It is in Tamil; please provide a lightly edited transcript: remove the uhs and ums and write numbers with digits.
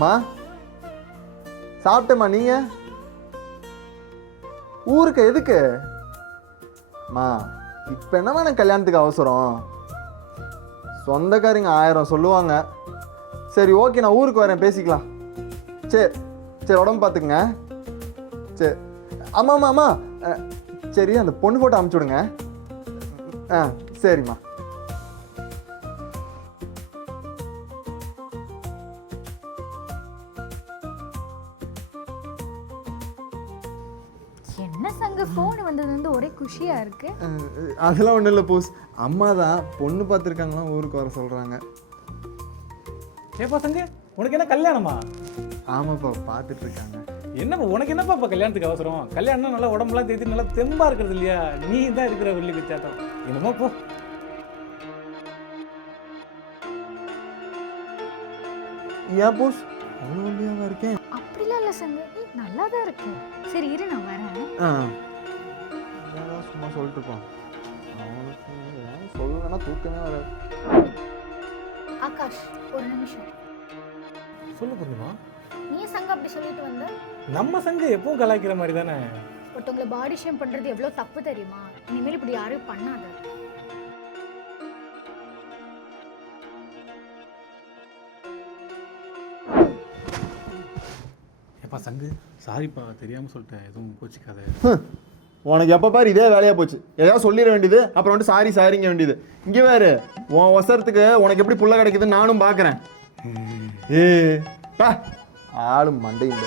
மா சாப்பிட்டேம்மா. நீங்க ஊருக்கு எதுக்கு மா? இப்போ என்னமா எனக்கு கல்யாணத்துக்கு அவசரம்? சொந்தக்காரங்க 1000 சொல்லுவாங்க. சரி ஓகே, நான் ஊருக்கு வரேன், பேசிக்கலாம். சரி சரி, உடம்பு பார்த்துக்குங்க. சரி. ஆமாம் ஆமாம், சரி அந்த பொண்ணு போட்டு அமுச்சு விடுங்க. சரிம்மா. என்ன சங்க ஃபோன் வந்தது வந்து ஒரே குஷியா இருக்கு. அதெல்லாம் ஒன்றும் இல்லை போஸ், அம்மா தான் பொண்ணு பார்த்துருக்காங்களாம், ஊருக்கு வர சொல்கிறாங்க. ஏப்பா சங்க, உனக்கு என்ன கல்யாணமா? ஆமாப்பா, பார்த்துட்டு இருக்காங்க. என்னப்பா உனக்கு என்னப்பா இப்போ கல்யாணத்துக்கு அவசரம்? கல்யாணம் நல்லா உடம்புலாம் தேய்த்து நல்லா தெம்பா இருக்கிறது இல்லையா? நீ தான் இருக்கிற வெள்ளி வித்தியாசம். என்னமோ போ. ஏன் போஸ் அவ்வளோ வழியாக இருக்கேன்? அப்படிலாம் இல்லை சங்க, நல்லா தான் இருக்கு. சரி இரு, நான் வரேன். சும்மா சொல்லிட்டு இருப்பான். அவனுக்கு சொல்லலைன்னா தூக்கமே வராது. ஆகாஷ் ஒரு நிமிஷம். சொல்லு பண்ணுமா. நீ சங்க அப்படி சொல்லிட்டு வந்த? நம்ம சங்க எப்பவும் கலாய்க்கிற மாதிரி தானே. ஒருத்தவங்களை பாடி ஷேம் பண்றது எவ்வளவு தப்பு தெரியுமா? இனிமேல் இப்படி யாரும் பண்ணாத. ஏப்பா சங்கு, சாரிப்பா, தெரியாமல் சொல்லிட்டேன், எதுவும் கோச்சிக்காத. உனக்கு எப்போ பாரு இதே வேலையாக போச்சு. ஏதாவது சொல்லிட வேண்டியது, அப்புறம் வந்துட்டு சாரி சாரிங்க வேண்டியது. இங்கே வேறு உன் அவசரத்துக்கு உனக்கு எப்படி புள்ள கிடைக்குதுன்னு நானும் பார்க்குறேன். பா ஆளும் மண்டையும்.